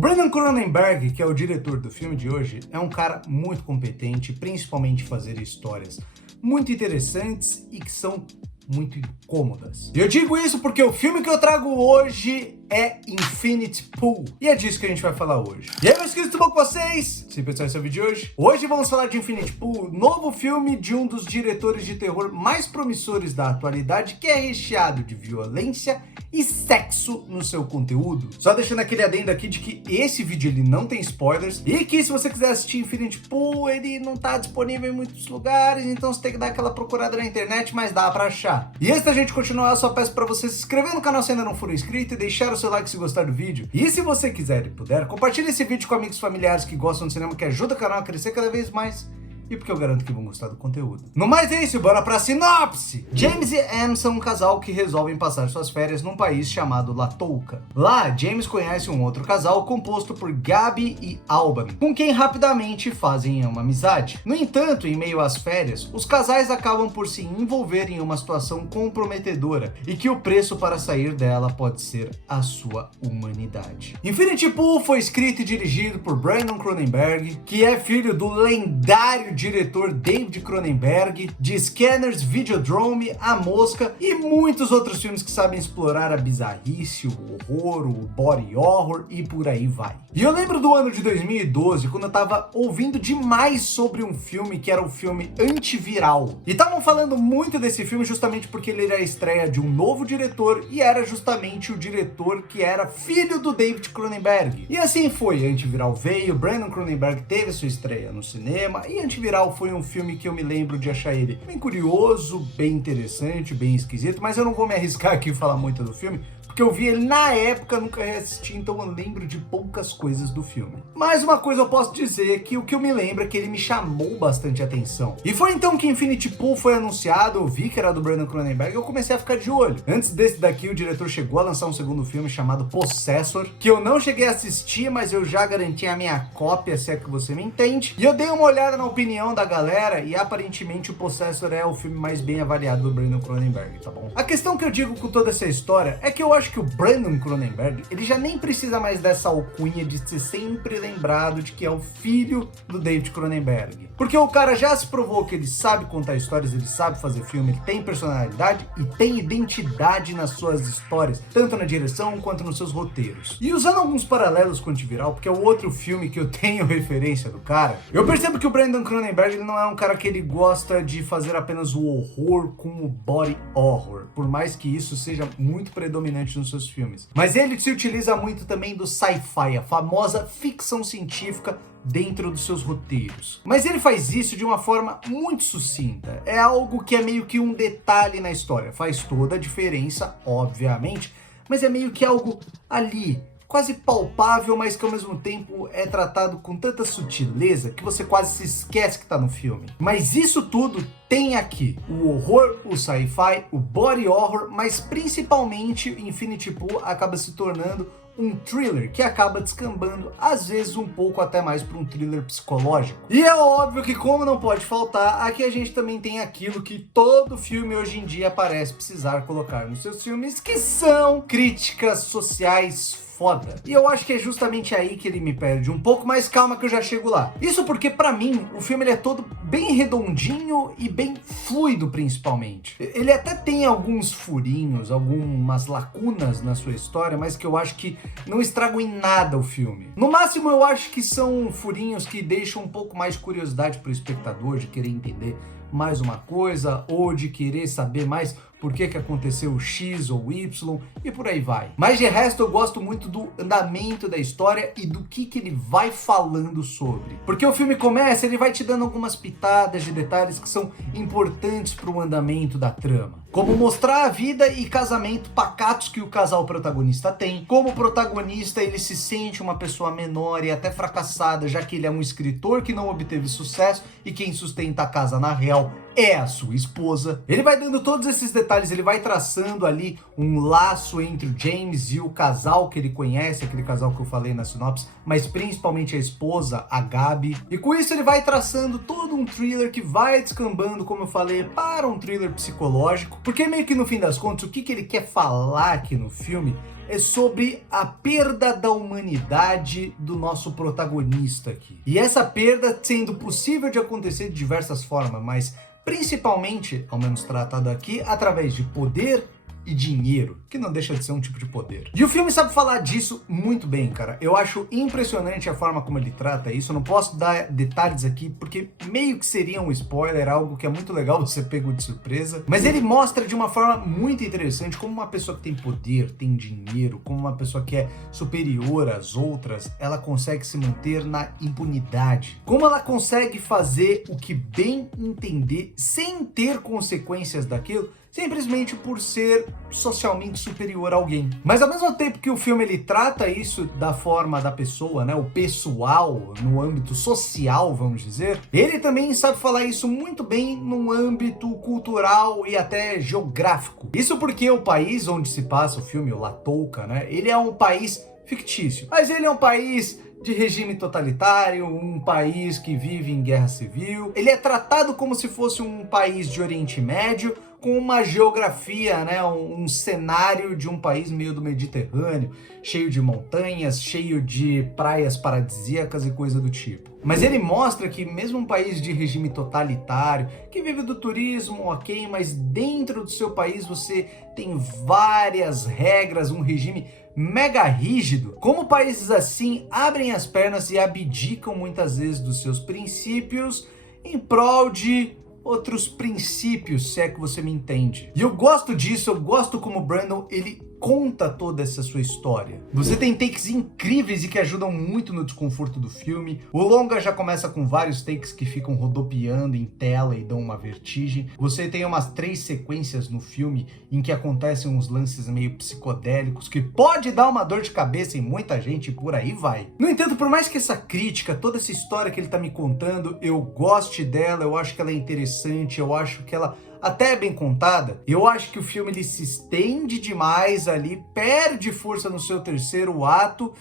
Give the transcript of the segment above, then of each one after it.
Brandon Cronenberg, que é o diretor do filme de hoje, é um cara muito competente, principalmente em fazer histórias muito interessantes e que são muito incômodas. E eu digo isso porque o filme que eu trago hoje é Infinity Pool. E é disso que a gente vai falar hoje. E aí, meus queridos, tudo bom com vocês? Se pensar nesse vídeo de hoje. Hoje vamos falar de Infinity Pool, novo filme de um dos diretores de terror mais promissores da atualidade, que é recheado de violência e sexo no seu conteúdo. Só deixando aquele adendo aqui de que esse vídeo ele não tem spoilers e que se você quiser assistir Infinity Pool, ele não tá disponível em muitos lugares, então você tem que dar aquela procurada na internet, mas dá pra achar. E antes da gente continuar, eu só peço pra você se inscrever no canal se ainda não for inscrito e deixar o seu like se gostar do vídeo. E se você quiser e puder, compartilhe esse vídeo com amigos e familiares que gostam de cinema, que ajuda o canal a crescer cada vez mais. E porque eu garanto que vão gostar do conteúdo. No mais é isso, bora pra sinopse! James e Anne são um casal que resolvem passar suas férias num país chamado Latouca. Lá, James conhece um outro casal composto por Gabi e Alban, com quem rapidamente fazem uma amizade. No entanto, em meio às férias, os casais acabam por se envolver em uma situação comprometedora e que o preço para sair dela pode ser a sua humanidade. Infinity Pool foi escrito e dirigido por Brandon Cronenberg, que é filho do lendário diretor David Cronenberg, de Scanners, Videodrome, A Mosca e muitos outros filmes que sabem explorar a bizarrice, o horror, o body horror e por aí vai. E eu lembro do ano de 2012, quando eu tava ouvindo demais sobre um filme que era o filme Antiviral. E estavam falando muito desse filme justamente porque ele era a estreia de um novo diretor e era justamente o diretor que era filho do David Cronenberg. E assim foi, Antiviral veio, Brandon Cronenberg teve sua estreia no cinema e Antiviral foi um filme que eu me lembro de achar ele bem curioso, bem interessante, bem esquisito, mas eu não vou me arriscar aqui e falar muito do filme, porque eu vi ele na época, nunca reassisti, então eu lembro de poucas coisas do filme. Mas uma coisa eu posso dizer, que o que eu me lembro é que ele me chamou bastante atenção. E foi então que Infinity Pool foi anunciado, eu vi que era do Brandon Cronenberg e eu comecei a ficar de olho. Antes desse daqui, o diretor chegou a lançar um segundo filme chamado Possessor, que eu não cheguei a assistir, mas eu já garanti a minha cópia, se é que você me entende. E eu dei uma olhada na opinião da galera e aparentemente o Possessor é o filme mais bem avaliado do Brandon Cronenberg, tá bom? A questão que eu digo com toda essa história é que eu acho que o Brandon Cronenberg, ele já nem precisa mais dessa alcunha de ser sempre lembrado de que é o filho do David Cronenberg. Porque o cara já se provou que ele sabe contar histórias, ele sabe fazer filme, ele tem personalidade e tem identidade nas suas histórias, tanto na direção quanto nos seus roteiros. E usando alguns paralelos com o Antiviral, porque é o outro filme que eu tenho referência do cara, eu percebo que o Brandon Cronenberg ele não é um cara que ele gosta de fazer apenas o horror com o body horror, por mais que isso seja muito predominante nos seus filmes. Mas ele se utiliza muito também do sci-fi, a famosa ficção científica dentro dos seus roteiros. Mas ele faz isso de uma forma muito sucinta. É algo que é meio que um detalhe na história. Faz toda a diferença, obviamente, mas é meio que algo ali, quase palpável, mas que ao mesmo tempo é tratado com tanta sutileza que você quase se esquece que tá no filme. Mas isso tudo tem aqui o horror, o sci-fi, o body horror, mas principalmente Infinity Pool acaba se tornando um thriller que acaba descambando, às vezes um pouco até mais para um thriller psicológico. E é óbvio que, como não pode faltar, aqui a gente também tem aquilo que todo filme hoje em dia parece precisar colocar nos seus filmes, que são críticas sociais foda. E eu acho que é justamente aí que ele me perde um pouco, mas calma que eu já chego lá. Isso porque pra mim o filme ele é todo bem redondinho e bem fluido, principalmente. Ele até tem alguns furinhos, algumas lacunas na sua história, mas que eu acho que não estragam em nada o filme. No máximo eu acho que são furinhos que deixam um pouco mais de curiosidade pro espectador, de querer entender mais uma coisa, ou de querer saber mais por que aconteceu X ou Y e por aí vai. Mas de resto eu gosto muito do andamento da história e do que ele vai falando sobre. Porque o filme começa, ele vai te dando algumas pitadas de detalhes que são importantes para o andamento da trama. Como mostrar a vida e casamento pacatos que o casal protagonista tem, como o protagonista ele se sente uma pessoa menor e até fracassada, já que ele é um escritor que não obteve sucesso e quem sustenta a casa na real é a sua esposa. Ele vai dando todos esses detalhes, ele vai traçando ali um laço entre o James e o casal que ele conhece, aquele casal que eu falei na sinopse, mas principalmente a esposa, a Gabi. E com isso ele vai traçando todo um thriller que vai descambando, como eu falei, para um thriller psicológico. Porque meio que no fim das contas, o que ele quer falar aqui no filme é sobre a perda da humanidade do nosso protagonista aqui. E essa perda sendo possível de acontecer de diversas formas, mas principalmente, ao menos tratado aqui, através de poder e dinheiro, que não deixa de ser um tipo de poder. E o filme sabe falar disso muito bem, cara. Eu acho impressionante a forma como ele trata isso. Eu não posso dar detalhes aqui, porque meio que seria um spoiler, algo que é muito legal você pegou de surpresa. Mas ele mostra de uma forma muito interessante como uma pessoa que tem poder, tem dinheiro, como uma pessoa que é superior às outras, ela consegue se manter na impunidade. Como ela consegue fazer o que bem entender, sem ter consequências daquilo, simplesmente por ser socialmente superior a alguém. Mas ao mesmo tempo que o filme ele trata isso da forma da pessoa, né, o pessoal, no âmbito social, vamos dizer, ele também sabe falar isso muito bem num âmbito cultural e até geográfico. Isso porque o país onde se passa o filme, o Latouka, né, ele é um país fictício, mas ele é um país de regime totalitário, um país que vive em guerra civil. Ele é tratado como se fosse um país de Oriente Médio, com uma geografia, né, um cenário de um país meio do Mediterrâneo, cheio de montanhas, cheio de praias paradisíacas e coisa do tipo. Mas ele mostra que mesmo um país de regime totalitário, que vive do turismo, ok, mas dentro do seu país você tem várias regras, um regime mega rígido. Como países assim abrem as pernas e abdicam muitas vezes dos seus princípios em prol de outros princípios, se é que você me entende. E eu gosto disso, eu gosto como o Brandon, ele conta toda essa sua história. Você tem takes incríveis e que ajudam muito no desconforto do filme. O longa já começa com vários takes que ficam rodopiando em tela e dão uma vertigem. Você tem umas 3 sequências no filme em que acontecem uns lances meio psicodélicos que pode dar uma dor de cabeça em muita gente e por aí vai. No entanto, por mais que essa crítica, toda essa história que ele tá me contando, eu goste dela, eu acho que ela é interessante, eu acho que ela até é bem contada, eu acho que o filme ele se estende demais ali, perde força no seu terceiro ato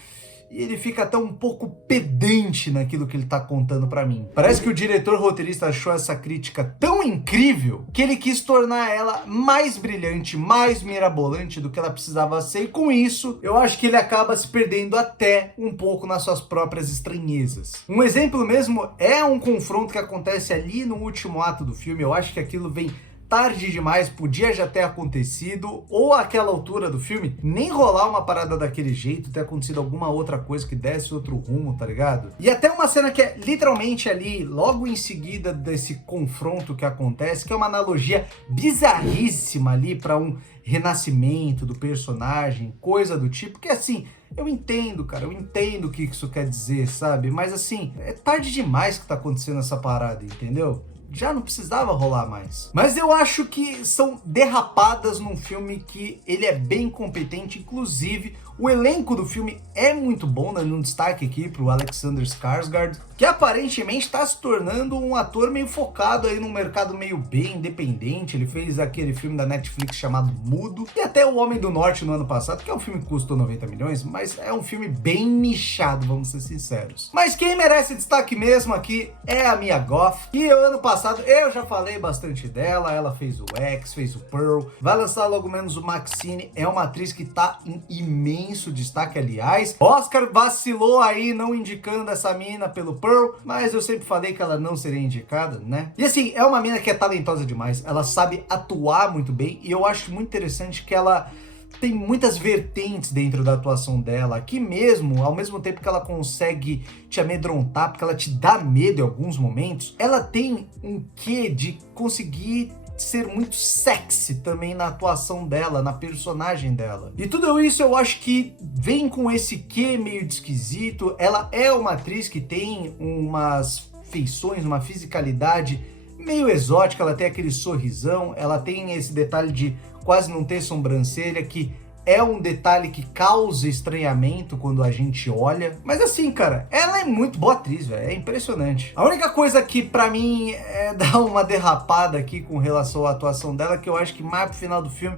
e ele fica até um pouco pedante naquilo que ele tá contando pra mim. Parece que o diretor roteirista achou essa crítica tão incrível que ele quis tornar ela mais brilhante, mais mirabolante do que ela precisava ser, e com isso eu acho que ele acaba se perdendo até um pouco nas suas próprias estranhezas. Um exemplo mesmo é um confronto que acontece ali no último ato do filme. Eu acho que aquilo vem tarde demais, podia já ter acontecido, ou àquela altura do filme, nem rolar uma parada daquele jeito, ter acontecido alguma outra coisa que desse outro rumo, tá ligado? E até uma cena que é literalmente ali, logo em seguida desse confronto que acontece, que é uma analogia bizarríssima ali pra um renascimento do personagem, coisa do tipo, que assim, eu entendo, cara, eu entendo o que isso quer dizer, sabe? Mas assim, é tarde demais que tá acontecendo essa parada, entendeu? Já não precisava rolar mais. Mas eu acho que são derrapadas num filme que ele é bem competente, inclusive o elenco do filme é muito bom, dando um destaque aqui pro Alexander Skarsgård, que aparentemente está se tornando um ator meio focado aí num mercado meio bem independente. Ele fez aquele filme da Netflix chamado Mudo, e até O Homem do Norte no ano passado, que é um filme que custou 90 milhões, mas é um filme bem nichado, vamos ser sinceros. Mas quem merece destaque mesmo aqui é a Mia Goth, que ano passado eu já falei bastante dela. Ela fez o X, fez o Pearl, vai lançar logo menos o Maxine. É uma atriz que tá em imenso destaque, aliás. Oscar vacilou aí não indicando essa mina pelo Pearl, mas eu sempre falei que ela não seria indicada, né? E assim, é uma mina que é talentosa demais, ela sabe atuar muito bem, e eu acho muito interessante que ela tem muitas vertentes dentro da atuação dela. Aqui mesmo, ao mesmo tempo que ela consegue te amedrontar, porque ela te dá medo em alguns momentos, ela tem um quê de conseguir ser muito sexy também na atuação dela, na personagem dela. E tudo isso eu acho que vem com esse quê meio de esquisito. Ela é uma atriz que tem umas feições, uma fisicalidade meio exótica, ela tem aquele sorrisão, ela tem esse detalhe de quase não ter sobrancelha, que é um detalhe que causa estranhamento quando a gente olha. Mas assim, cara, ela é muito boa atriz, velho, é impressionante. A única coisa que pra mim é dar uma derrapada aqui com relação à atuação dela, que eu acho que mais pro final do filme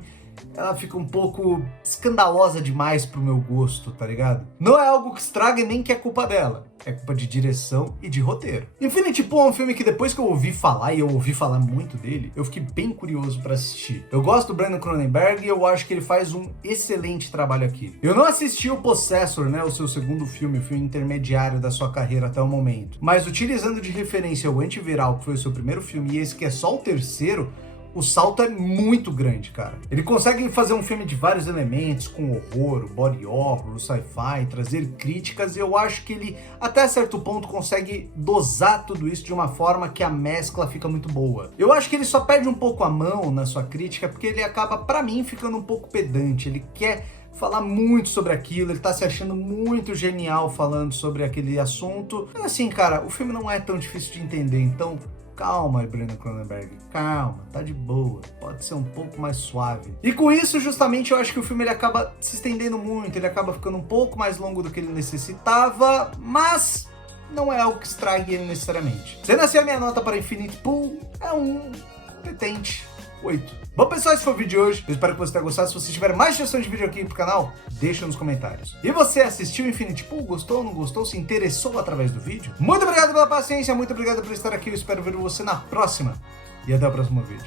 ela fica um pouco escandalosa demais pro meu gosto, tá ligado? Não é algo que estraga nem que é culpa dela. É culpa de direção e de roteiro. Infinity Pool é um filme que depois que eu ouvi falar, e eu ouvi falar muito dele, eu fiquei bem curioso pra assistir. Eu gosto do Brandon Cronenberg e eu acho que ele faz um excelente trabalho aqui. Eu não assisti o Possessor, né, o seu segundo filme, o filme intermediário da sua carreira até o momento. Mas utilizando de referência o Antiviral, que foi o seu primeiro filme, e esse que é só o terceiro, o salto é muito grande, cara. Ele consegue fazer um filme de vários elementos, com horror, body horror, sci-fi, trazer críticas, e eu acho que ele, até certo ponto, consegue dosar tudo isso de uma forma que a mescla fica muito boa. Eu acho que ele só perde um pouco a mão na sua crítica, porque ele acaba, pra mim, ficando um pouco pedante. Ele quer falar muito sobre aquilo, ele tá se achando muito genial falando sobre aquele assunto. Mas assim, cara, o filme não é tão difícil de entender, então calma, Brandon Cronenberg, calma, tá de boa, pode ser um pouco mais suave. E com isso, justamente, eu acho que o filme ele acaba se estendendo muito, ele acaba ficando um pouco mais longo do que ele necessitava, mas não é algo que estrague ele necessariamente. Sendo assim, a minha nota para Infinity Pool é um competente 8. Bom, pessoal, esse foi o vídeo de hoje. Eu espero que você tenha gostado. Se você tiver mais sugestões de vídeo aqui pro canal, deixa nos comentários. E você assistiu Infinity Pool? Gostou, não gostou? Se interessou através do vídeo? Muito obrigado pela paciência, muito obrigado por estar aqui. Eu espero ver você na próxima. E até o próximo vídeo.